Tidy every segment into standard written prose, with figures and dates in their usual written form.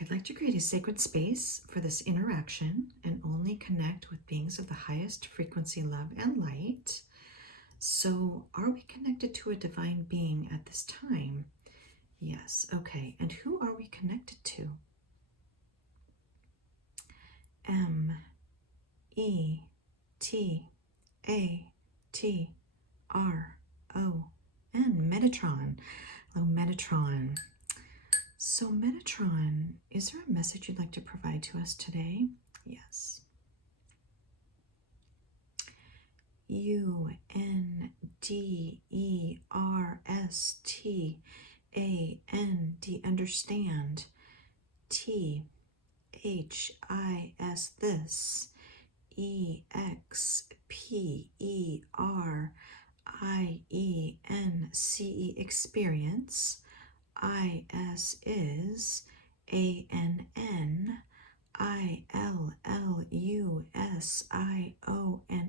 Okay, I'd like to create a sacred space for this interaction and only connect with beings of the highest frequency, love, and light. So, are we connected to a divine being at this time? Yes. Okay. And who are we connected to? Metatron. Metatron. Hello, Metatron. So, Metatron, is there a message you'd like to provide to us today? Yes. UNDERSTAND, understand. THIS, this. EXPERIENCE, experience. IS is ANN, ILLUSION,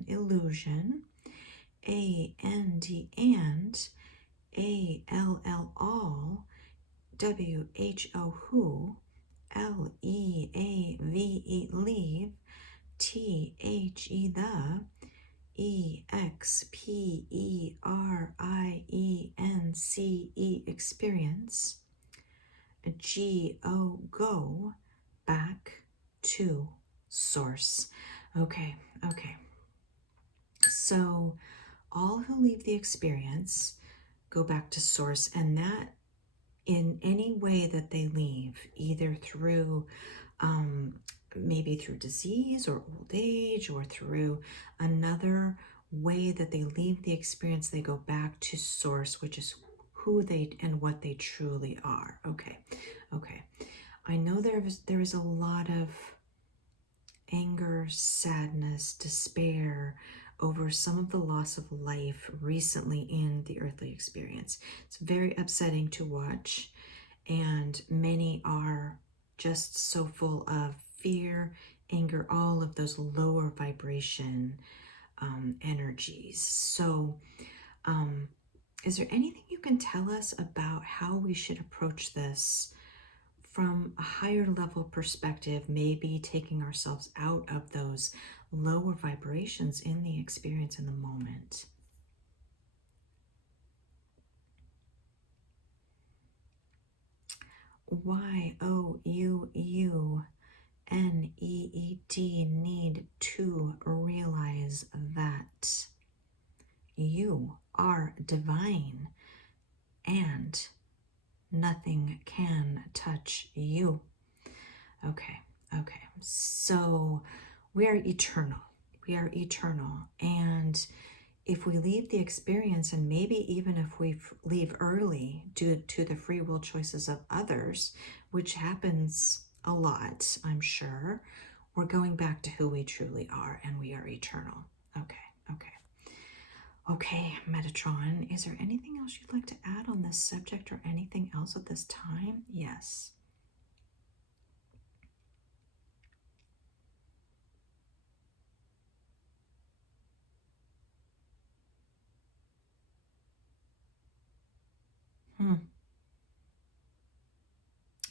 illusion. AND, and ALL, all. WHO, who. LEAVE, leave. THE, the. EXPERIENCE, experience. GO, go, back to source. Okay. So all who leave the experience go back to source, and that in any way that they leave, either through maybe through disease or old age, or through another way that they leave the experience, they go back to source, which is who they and what they truly are. Okay. I know there is a lot of anger, sadness, despair over some of the loss of life recently in the earthly experience. It's very upsetting to watch, and many are just so full of fear, anger, all of those lower vibration energies. So is there anything you can tell us about how we should approach this from a higher level perspective, maybe taking ourselves out of those lower vibrations in the experience in the moment? YOUNEED, need to realize that you are divine and nothing can touch you. Okay. So we are eternal. And if we leave the experience, and maybe even if we leave early due to the free will choices of others, which happens a lot, I'm sure, we're going back to who we truly are, and we are eternal. Okay, Metatron, is there anything else you'd like to add on this subject, or anything else at this time? Yes.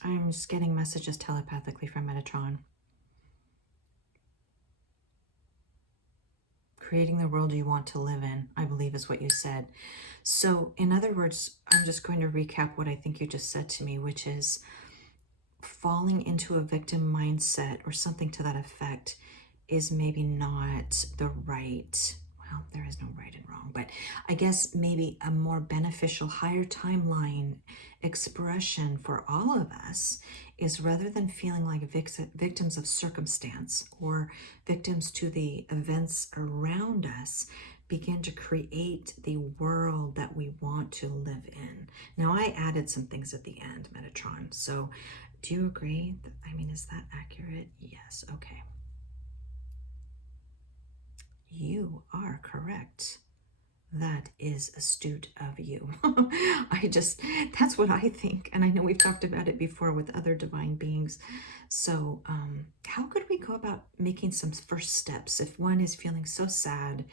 I'm just getting messages telepathically from Metatron. Creating the world you want to live in, I believe is what you said. So in other words, I'm just going to recap what I think you just said to me, which is falling into a victim mindset or something to that effect is maybe not the right, well, there is no right and wrong, but I guess maybe a more beneficial, higher timeline expression for all of us is, rather than feeling like victims of circumstance or victims to the events around us, begin to create the world that we want to live in. Now, I added some things at the end, Metatron. So do you agree? Is that accurate? Yes. Okay. You are correct. That is astute of you. That's what I think. And I know we've talked about it before with other divine beings. So how could we go about making some first steps if one is feeling so sad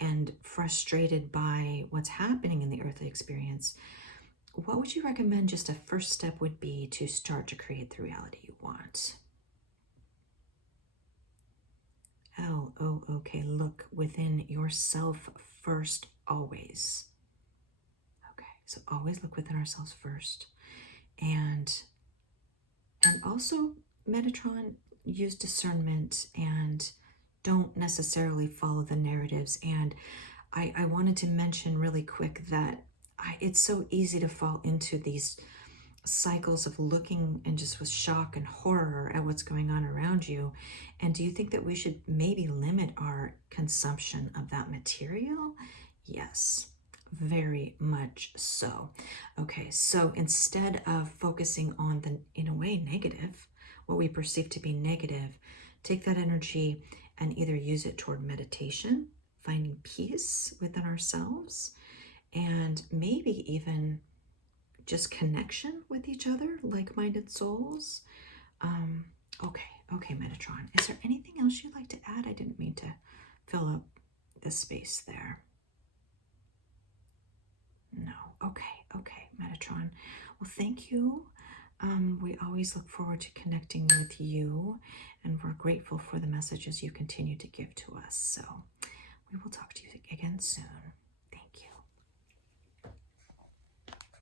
and frustrated by what's happening in the earthly experience? what would you recommend just a first step would be to start to create the reality you want? L, oh, okay, look within yourself first, always. Okay, so always look within ourselves first. And also, Metatron, use discernment and don't necessarily follow the narratives. And I wanted to mention really quick that it's so easy to fall into these cycles of looking and just with shock and horror at what's going on around you. And do you think that we should maybe limit our consumption of that material? Yes, very much so. Okay, so instead of focusing on the, in a way, negative, what we perceive to be negative, take that energy and either use it toward meditation, finding peace within ourselves, and maybe even just connection with each other, like-minded souls. Um, okay, Metatron. Is there anything else you'd like to add? I didn't mean to fill up the space there. No. Okay, Metatron. Well, thank you. We always look forward to connecting with you, and we're grateful for the messages you continue to give to us. So we will talk to you again soon.